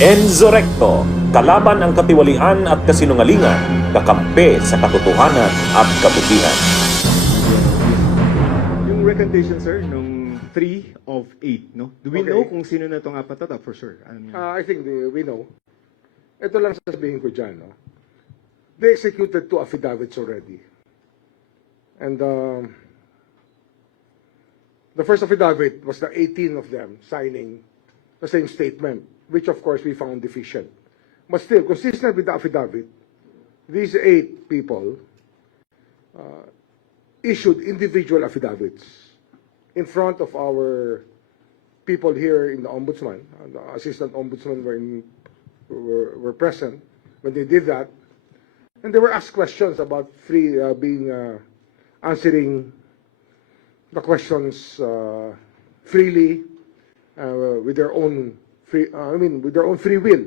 Enzo Recto, kalaban ang katiwalian at kasinungalingan, kakampi sa katotohanan at kabutihan. Yung recommendation, sir, nung 3 of 8, no? Do we Okay. know kung sino na itong apat na to? For sure. I think we know. Ito lang sasabihin ko dyan. No? They executed 2 affidavits already. And the first affidavit was the 18 of them signing the same statement, which of course we found deficient. But still, consistent with the affidavit, these 8 people issued individual affidavits in front of our people here in the ombudsman. The assistant ombudsman were present when they did that, and they were asked questions about answering the questions freely with their own free will.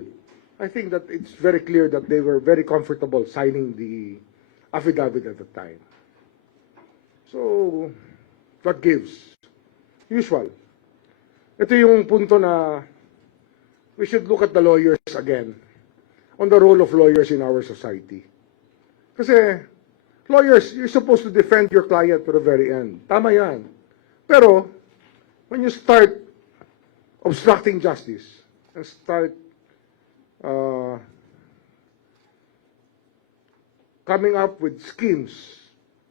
I think that it's very clear that they were very comfortable signing the affidavit at the time. So, what gives? Usual. Ito yung punto na we should look at the lawyers again on the role of lawyers in our society. Kasi, lawyers, you're supposed to defend your client to the very end. Tama yan. Pero, when you start obstructing justice and start coming up with schemes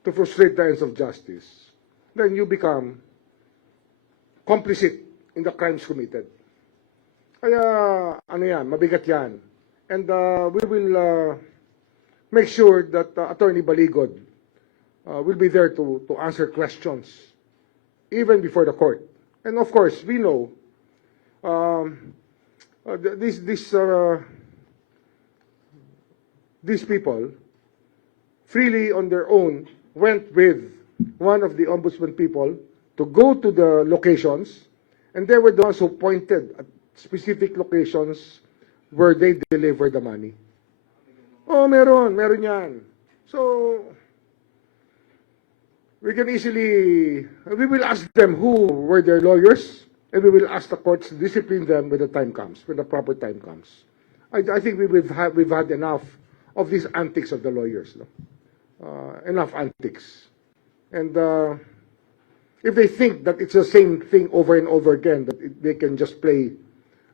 to frustrate the ends of justice, then you become complicit in the crimes committed. Kaya, ano yan, mabigat yan. And we will make sure that Attorney Baligod will be there to answer questions, even before the court. And of course, we know these people freely on their own went with one of the ombudsman people to go to the locations, and they were the ones who pointed at specific locations where they delivered the money. Oh, meron yan. So, we will ask them who were their lawyers, and we will ask the courts to discipline them when the time comes, when the proper time comes. I think we've had enough of these antics of the lawyers. No? Enough antics. And if they think that it's the same thing over and over again, that they can just play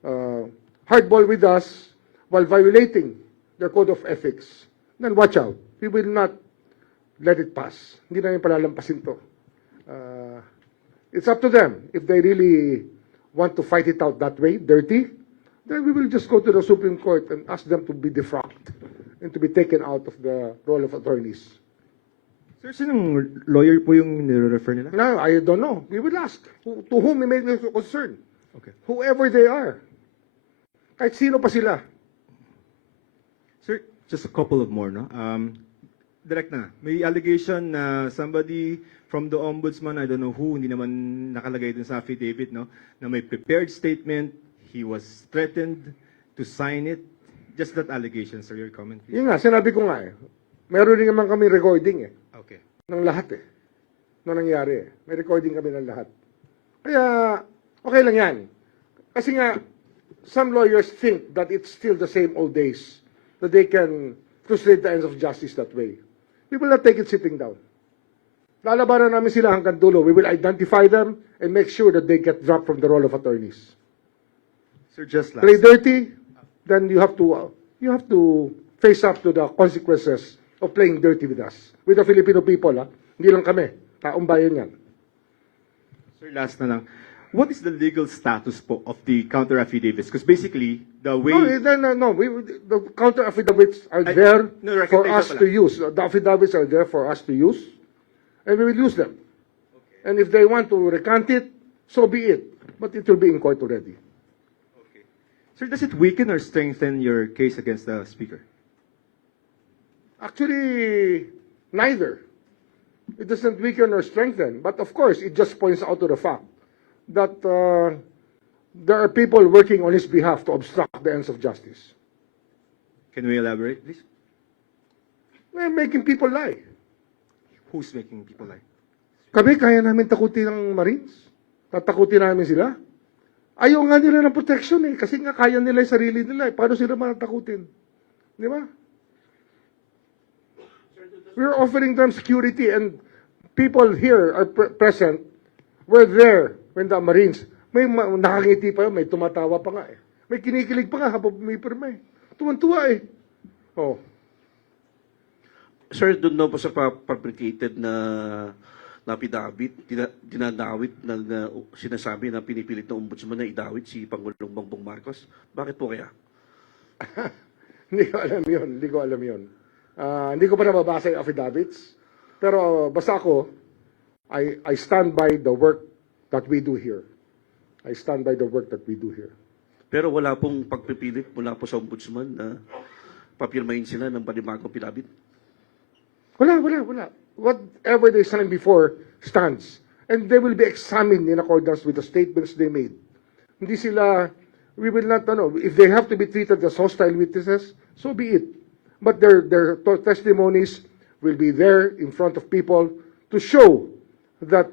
hardball with us while violating their code of ethics, then watch out. We will not let it pass. Hindi namin palalampasin to. It's up to them. If they really want to fight it out that way, dirty, then we will just go to the Supreme Court and ask them to be defrocked and to be taken out of the role of attorneys. Sir, sinong lawyer po yung nire-refer nila? No, I don't know. We will ask to whom it may be concerned. Okay. Whoever they are. Kahit sino pa sila. Sir, just a couple of more, no? Direct na. May allegation na somebody from the ombudsman, I don't know who, hindi naman nakalagay dun sa affidavit, no? Na may prepared statement, he was threatened to sign it. Just that allegation, sir, your comment, please. Yun nga, sinabi ko nga eh. Meron rin naman kami recording eh. Okay. Ng lahat eh. Nung nangyari eh. May recording kami ng lahat. Kaya, okay lang yan. Kasi nga, some lawyers think that it's still the same old days, that they can frustrate the ends of justice that way. We will not take it sitting down. Lalabanan namin sila hanggang dulo. We will identify them and make sure that they get dropped from the role of attorneys. Sir, just last. Play dirty, then you have to face up to the consequences of playing dirty with us. With the Filipino people, ha? Hindi lang kami. Taong bayan yan. Sir, last na lang. What is the legal status po of the counter affidavits? Because basically, the way... The counter affidavits are there no, for recognize us pala. to use. The affidavits are there for us to use, and we will use them. Okay. And if they want to recant it, so be it. But it will be in court already. Okay. Sir, does it weaken or strengthen your case against the speaker? Actually, neither. It doesn't weaken or strengthen. But of course, it just points out to the fact that there are people working on his behalf to obstruct the ends of justice. Can we elaborate, please? They're making people lie. Who's making people lie? Kami, kaya namin takutin ng Marines. Tatakutin namin sila. Ayaw nga nila ng protection eh, kasi nga kaya nila yung sarili nila eh. Paano sila matatakutin? Di ba? We're offering them security and people here are present. We're there when the Marines, may nakangiti pa, may tumatawa pa nga eh. May kinikilig pa nga habang may pirma eh. Tuwan-tuwa eh. Oh. Sir, doon na po sa fabricated na affidavit, dinadawit na sinasabi na pinipilit ng ombudsman na idawit si Pangulong Bongbong Marcos. Bakit po kaya? Hindi ko alam yun. Hindi ko alam yun. Hindi ko pa nababasa yung affidavits. Pero basta ako, I stand by the work that we do here. I stand by the work that we do here. Pero wala pong pagpipilit mula po sa ombudsman na papirmahin sila ng panibagong affidavit? Wala. Whatever they signed before stands. And they will be examined in accordance with the statements they made. Hindi sila, we will not, if they have to be treated as hostile witnesses, so be it. But their testimonies will be there in front of people to show that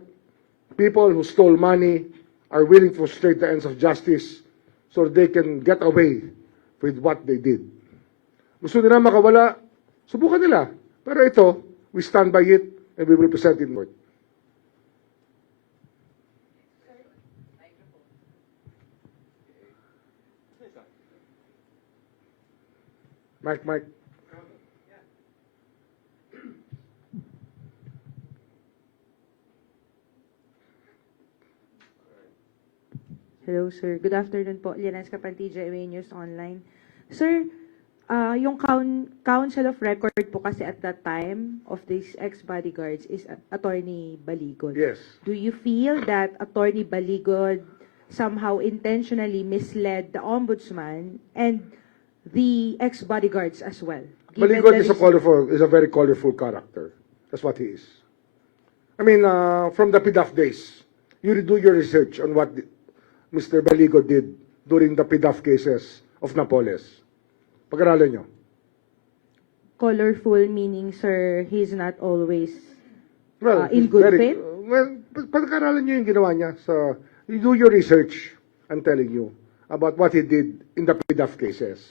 people who stole money are willing to frustrate the ends of justice so they can get away with what they did. Gusto nila makawala, subukan nila. Pero ito, we stand by it and we will present it in court. Mike. Hello, sir. Good afternoon po. Lianas Kapan, TJMA News Online. Sir, yung counsel of record po kasi at that time of these ex-bodyguards is Attorney Baligod. Yes. Do you feel that Attorney Baligod somehow intentionally misled the ombudsman and the ex-bodyguards as well? Given Baligod the is a very colorful character. That's what he is. I mean, from the PDAF days, you do your research on what Mr. Baligod did during the PDAF cases of Napoles. Pag-aralan nyo. colorful meaning, sir, he's not always he's in good faith? Pag-aralan nyo yung ginawa niya. So, you do your research, I'm telling you, about what he did in the PDAF cases.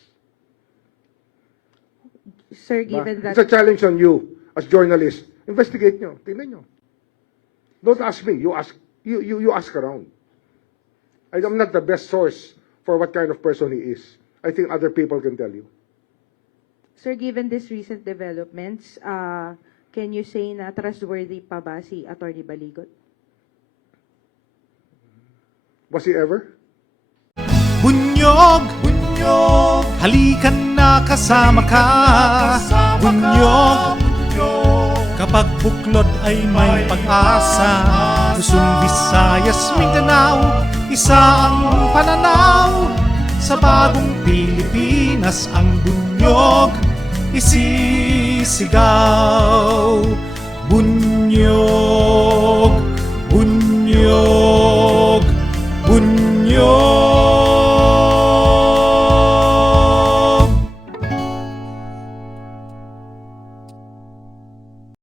Sir, given It's a that... challenge on you as journalist. Investigate nyo. Tingnan nyo. Don't ask me. You ask around. I'm not the best source for what kind of person he is. I think other people can tell you. Sir, given these recent developments, can you say na trustworthy pa ba si Attorney Baligod? Was he ever? Bunyog, halikan na kasama ka. Bunyog, kapag buklod ay may pag-asa. Luzon, Visayas, Mindanao, isa ang pananaw. Sa bagong Pilipinas ang bunyog isisigaw. Bunyog, bunyog.